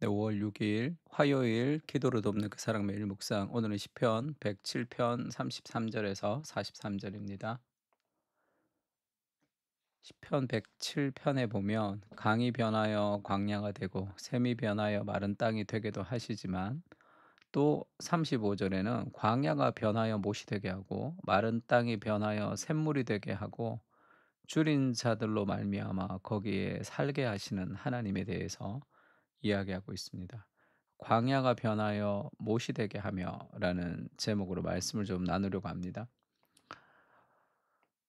네, 5월 6일 화요일 기도로 돕는 그 사랑 매일 묵상. 오늘은 시편 107편 33절에서 43절입니다. 시편 107편에 보면 강이 변하여 광야가 되고 샘이 변하여 마른 땅이 되게도 하시지만, 또 35절에는 광야가 변하여 못이 되게 하고 마른 땅이 변하여 샘물이 되게 하고 줄인 자들로 말미암아 거기에 살게 하시는 하나님에 대해서 이야기하고 있습니다. 광야가 변하여 못이 되게 하며라는 제목으로 말씀을 좀 나누려고 합니다.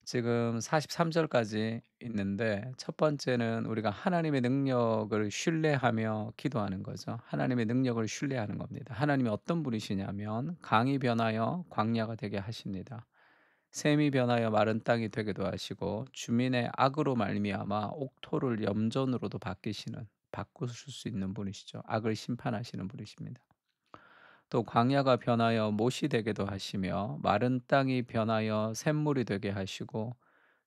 지금 43절까지 있는데, 첫 번째는 우리가 하나님의 능력을 신뢰하며 기도하는 거죠. 하나님의 능력을 신뢰하는 겁니다. 하나님이 어떤 분이시냐면 강이 변하여 광야가 되게 하십니다. 샘이 변하여 마른 땅이 되게도 하시고 주민의 악으로 말미암아 옥토를 염전으로도 바꾸실 수 있는 분이시죠. 악을 심판하시는 분이십니다. 또 광야가 변하여 못이 되게도 하시며 마른 땅이 변하여 샘물이 되게 하시고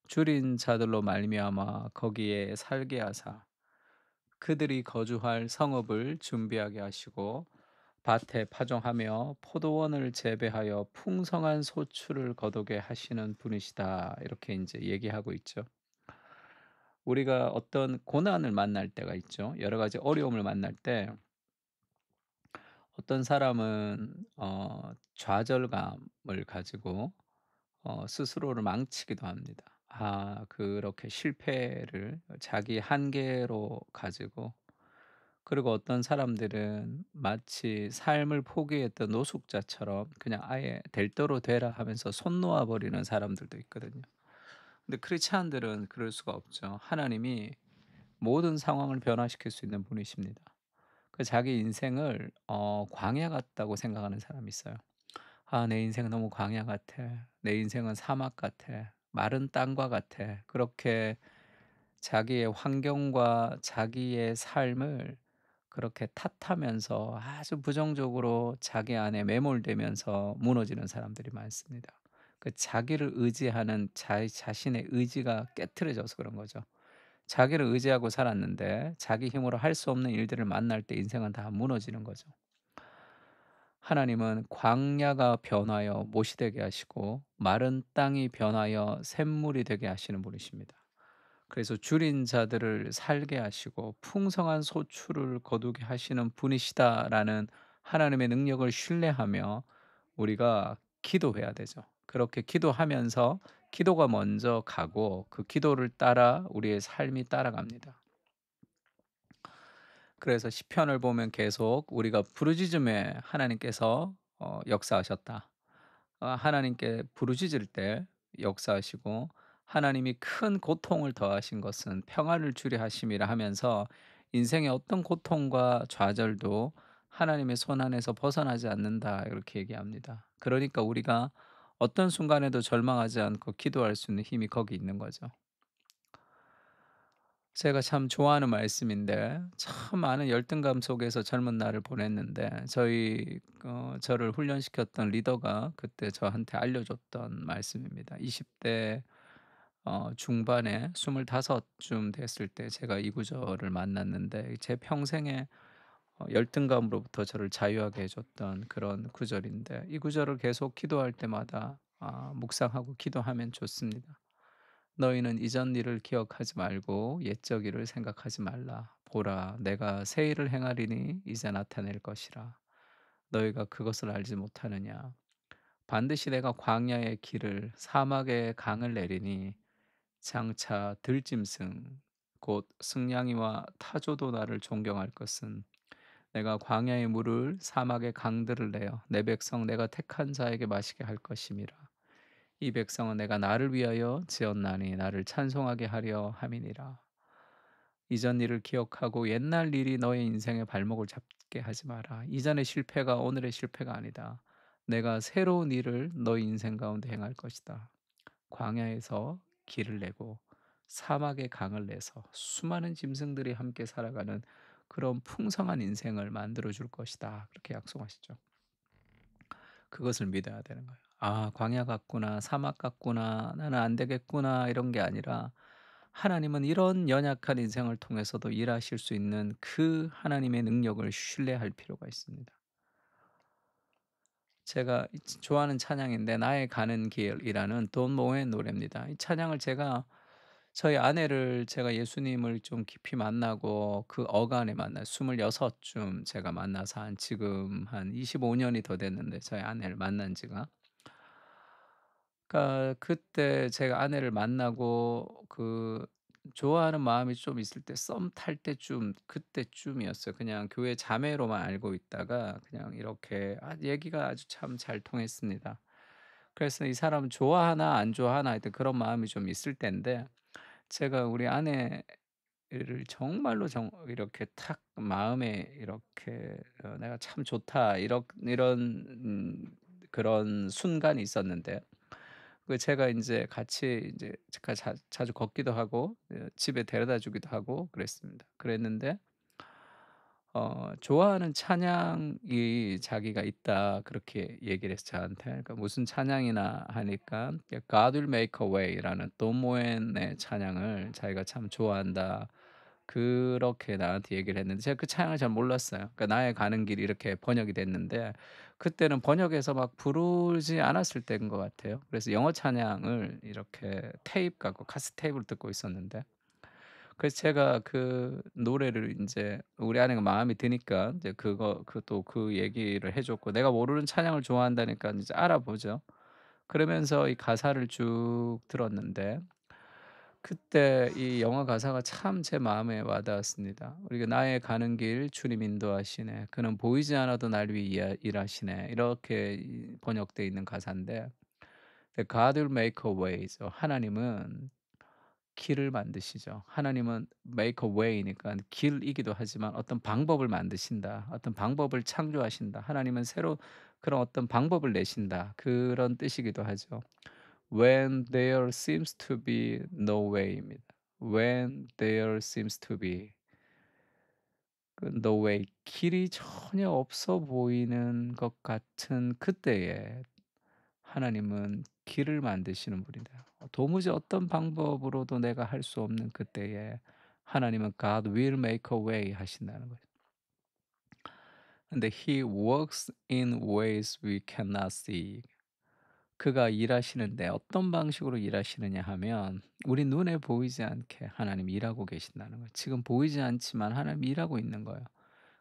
줄인 자들로 말미암아 거기에 살게 하사 그들이 거주할 성읍을 준비하게 하시고 밭에 파종하며 포도원을 재배하여 풍성한 소출을 거두게 하시는 분이시다. 이렇게 이제 얘기하고 있죠. 우리가 어떤 고난을 만날 때가 있죠. 여러 가지 어려움을 만날 때 어떤 사람은 좌절감을 가지고 스스로를 망치기도 합니다. 그렇게 실패를 자기 한계로 가지고, 그리고 어떤 사람들은 마치 삶을 포기했던 노숙자처럼 그냥 아예 될 대로 되라 하면서 손 놓아 버리는 사람들도 있거든요. 근데 크리스찬들은 그럴 수가 없죠. 하나님이 모든 상황을 변화시킬 수 있는 분이십니다. 자기 인생을 광야 같다고 생각하는 사람이 있어요. '내 인생은 너무 광야 같아. 내 인생은 사막 같아. 마른 땅과 같아.' 그렇게 자기의 환경과 자기의 삶을 그렇게 탓하면서 아주 부정적으로 자기 안에 매몰되면서 무너지는 사람들이 많습니다. 자기를 의지하는 자신의 의지가 깨트려져서 그런 거죠. 자기를 의지하고 살았는데 자기 힘으로 할 수 없는 일들을 만날 때 인생은 다 무너지는 거죠. 하나님은 광야가 변하여 못이 되게 하시고 마른 땅이 변하여 샘물이 되게 하시는 분이십니다. 그래서 줄인 자들을 살게 하시고 풍성한 소출을 거두게 하시는 분이시다라는 하나님의 능력을 신뢰하며 우리가 기도해야 되죠. 그렇게 기도하면서 기도가 먼저 가고 그 기도를 따라 우리의 삶이 따라갑니다. 그래서 시편을 보면 계속 우리가 부르짖음에 하나님께서 역사하셨다. 하나님께 부르짖을 때 역사하시고, 하나님이 큰 고통을 더하신 것은 평안을 주려 하심이라 하면서 인생의 어떤 고통과 좌절도 하나님의 손 안에서 벗어나지 않는다, 이렇게 얘기합니다. 그러니까 우리가 어떤 순간에도 절망하지 않고 기도할 수 있는 힘이 거기 있는 거죠. 제가 참 좋아하는 말씀인데, 참 많은 열등감 속에서 젊은 날을 보냈는데 저를 훈련시켰던 리더가 그때 저한테 알려줬던 말씀입니다. 20대 중반에 25쯤 됐을 때 제가 이 구절을 만났는데, 제 평생의 열등감으로부터 저를 자유하게 해 줬던 그런 구절인데, 이 구절을 계속 기도할 때마다 묵상하고 기도하면 좋습니다. "너희는 이전 일을 기억하지 말고 옛적 일을 생각하지 말라. 보라, 내가 새 일을 행하리니 이제 나타낼 것이라. 너희가 그것을 알지 못하느냐. 반드시 내가 광야의 길을 사막의 강을 내리니 장차 들짐승 곧 승냥이와 타조도 나를 존경할 것은 내가 광야의 물을 사막의 강들을 내어 내 백성 내가 택한 자에게 마시게 할 것임이라. 이 백성은 내가 나를 위하여 지었나니 나를 찬송하게 하려 함이니라. 이전 일을 기억하고 옛날 일이 너의 인생의 발목을 잡게 하지 마라. 이전의 실패가 오늘의 실패가 아니다. 내가 새로운 일을 너의 인생 가운데 행할 것이다. 광야에서 길을 내고 사막의 강을 내서 수많은 짐승들이 함께 살아가는 그런 풍성한 인생을 만들어 줄 것이다. 그렇게 약속하시죠. 그것을 믿어야 되는 거예요. '광야 같구나. 사막 같구나. 나는 안 되겠구나.' 이런 게 아니라 하나님은 이런 연약한 인생을 통해서도 일하실 수 있는 그 하나님의 능력을 신뢰할 필요가 있습니다. 제가 좋아하는 찬양인데 나의 가는 길이라는 돈 모의 노래입니다. 이 찬양을 저희 아내를 제가 예수님을 좀 깊이 만나고 그 어간에 만나 26 쯤 제가 만나서 한 지금 한 25 년이 더 됐는데 저희 아내를 만난 지가. 그러니까 그때 제가 아내를 만나고 좋아하는 마음이 좀 있을 때 썸 탈 때쯤 그때쯤이었어요. 그냥 교회 자매로만 알고 있다가 그냥 이렇게 얘기가 아주 참 잘 통했습니다. 그래서 '이 사람 좋아하나 안 좋아하나.' 하여튼 그런 마음이 좀 있을 때인데 제가 우리 아내를 정말로 이렇게 탁 마음에 이렇게 '내가 참 좋다.' 이런 그런 순간이 있었는데 제가 인제 같이 인제 자주 걷기도 하고 집에 데려다 주기도 하고 그랬습니다. 그랬는데 좋아하는 찬양이 자기가 있다 그렇게 얘기를 해서 저한테 그러니까 무슨 찬양이나 하니까 God will make a way라는 돈 모엔의 찬양을 자기가 참 좋아한다. 그렇게 나한테 얘기를 했는데 제가 그 찬양을 잘 몰랐어요. 그러니까 나의 가는 길이 이렇게 번역이 됐는데 그때는 번역해서 막 부르지 않았을 때인 것 같아요. 그래서 영어 찬양을 이렇게 테이프 갖고 카세트 테이프를 듣고 있었는데 그래서 제가 그 노래를 인제 우리 아내가 마음에 드니까 인제 또 그 얘기를 해 줬고 내가 모르는 찬양을 좋아한다니까 이제 알아보죠. 그러면서 이 가사를 쭉 들었는데 그때 이 영어 가사가 참 제 마음에 와 닿았습니다. 우리가 "나의 가는 길 주님 인도하시네. 그는 보이지 않아도 날 위해 일하시네." 이렇게 번역되어 있는 가사인데 God will make a way죠. 하나님은 길을 만드시죠. 하나님은 make a way니까 길이기도 하지만 어떤 방법을 만드신다. 어떤 방법을 창조하신다. 하나님은 새로 그런 어떤 방법을 내신다. 그런 뜻이기도 하죠. When there seems to be no way입니다. When there seems to be 그 no way 길이 전혀 없어 보이는 것 같은 그때에 하나님은 길을 만드시는 분이다. 도무지 어떤 방법으로도 내가 할 수 없는 그때에 하나님은 God will make a way 하신다는 거죠. 근데 He works in ways we cannot see. 그가 일하시는데 어떤 방식으로 일하시느냐 하면 우리 눈에 보이지 않게 하나님이 일하고 계신다는 거예요. 지금 보이지 않지만 하나님이 일하고 있는 거예요.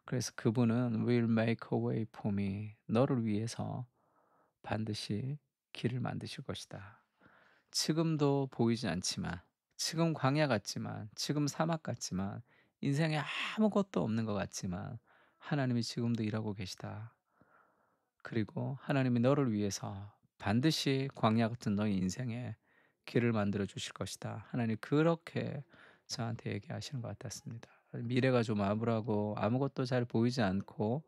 그래서 그분은 will make a way for me. 너를 위해서 반드시 길을 만드실 것이다. 지금도 보이지 않지만, 지금 광야 같지만, 지금 사막 같지만, 인생에 아무것도 없는 것 같지만, 하나님이 지금도 일하고 계시다. 그리고 하나님이 너를 위해서 반드시 광야 같은 너의 인생에 길을 만들어 주실 것이다. 하나님 그렇게 저한테 얘기하시는 것 같았습니다. 미래가 좀 암울하고 아무것도 잘 보이지 않고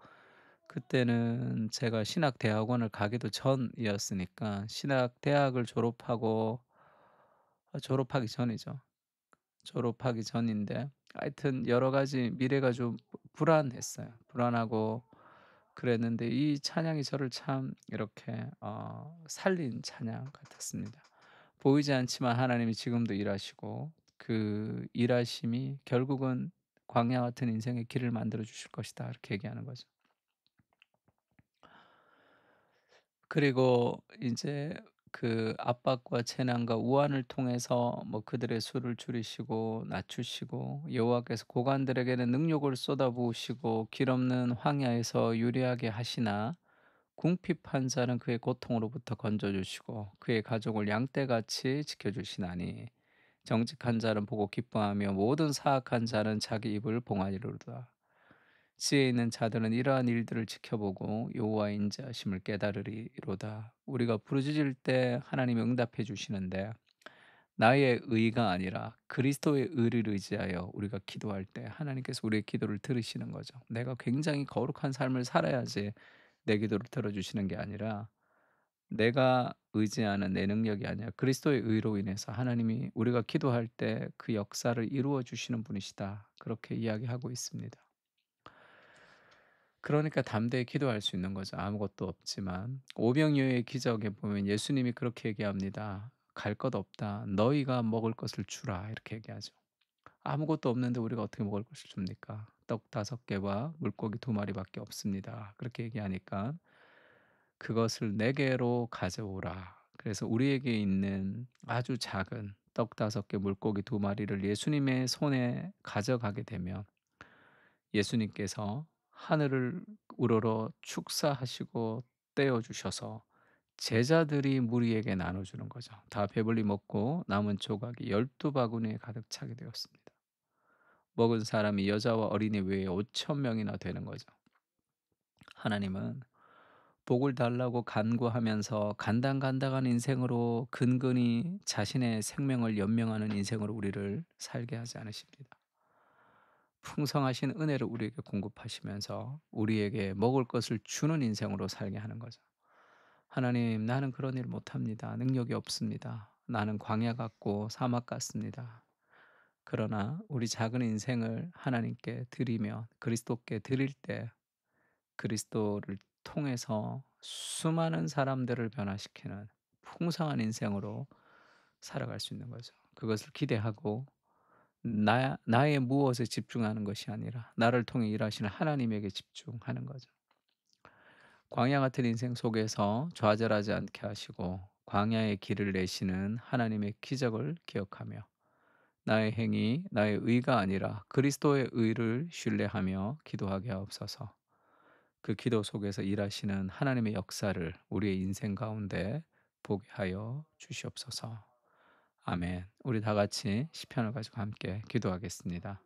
그때는 제가 신학대학원을 가기도 전이었으니까 신학대학을 졸업하기 전이죠. 졸업하기 전인데 하여튼 여러 가지 미래가 좀 불안했어요. 불안하고 그랬는데 이 찬양이 저를 참 이렇게 살린 찬양 같았습니다. 보이지 않지만 하나님이 지금도 일하시고 그 일하심이 결국은 광야 같은 인생의 길을 만들어 주실 것이다. 이렇게 얘기하는 거죠. 그리고 인제 그 압박과 재난과 우환을 통해서 뭐 그들의 수를 줄이시고 낮추시고 여호와께서 고관들에게는 능욕을 쏟아부으시고 길 없는 황야에서 유리하게 하시나 궁핍한 자는 그의 고통으로부터 건져 주시고 그의 가족을 양떼같이 지켜 주시나니 정직한 자는 보고 기뻐하며 모든 사악한 자는 자기 입을 봉하리로다. 지혜 있는 자들은 이러한 일들을 지켜보고 여호와의 인자하심을 깨달으리로다. 우리가 부르짖을 때 하나님이 응답해 주시는데 나의 의가 아니라 그리스도의 의를 의지하여 우리가 기도할 때 하나님께서 우리의 기도를 들으시는 거죠. 내가 굉장히 거룩한 삶을 살아야지 내 기도를 들어주시는 게 아니라 내가 의지하는 내 능력이 아니라 그리스도의 의로 인해서 하나님이 우리가 기도할 때 그 역사를 이루어 주시는 분이시다. 그렇게 이야기하고 있습니다. 그러니까 담대히 기도할 수 있는 거죠. 아무것도 없지만. 오병이어의 기적에 보면 예수님이 그렇게 얘기합니다. 갈 것 없다. 너희가 먹을 것을 주라." 이렇게 얘기하죠. 아무것도 없는데 우리가 어떻게 먹을 것을 줍니까? 떡 5 개와 물고기 2 마리밖에 없습니다. 그렇게 얘기하니까 "그것을 내게로 가져오라." 그래서 우리에게 있는 아주 작은 떡 5 개, 물고기 2 마리를 예수님의 손에 가져가게 되면 예수님께서 하늘을 우러러 축사하시고 떼어 주셔서 제자들이 무리에게 나눠 주는 거죠. 다 배불리 먹고 남은 조각이 12 바구니에 가득 차게 되었습니다. 먹은 사람이 여자와 어린이 외에 5천 명이나 되는 거죠. 하나님은 복을 달라고 간구하면서 간당간당한 인생으로 근근히 자신의 생명을 연명하는 인생으로 우리를 살게 하지 않으십니다. 풍성하신 은혜를 우리에게 공급하시면서 우리에게 먹을 것을 주는 인생으로 살게 하는 거죠. 하나님, 나는 그런 일 못합니다. 능력이 없습니다. 나는 광야 같고 사막 같습니다. 그러나 우리 작은 인생을 하나님께 드리며 그리스도께 드릴 때 그리스도를 통해서 수많은 사람들을 변화시키는 풍성한 인생으로 살아갈 수 있는 거죠. 그것을 기대하고 나의 무엇에 집중하는 것이 아니라 나를 통해 일하시는 하나님에게 집중하는 거죠. 광야 같은 인생 속에서 좌절하지 않게 하시고 광야의 길을 내시는 하나님의 기적을 기억하며 나의 행위, 나의 의가 아니라 그리스도의 의를 신뢰하며 기도하게 하옵소서. 그 기도 속에서 일하시는 하나님의 역사를 우리의 인생 가운데 보게 하여 주시옵소서. 아멘. 우리 다 같이 시편을 가지고 함께 기도하겠습니다.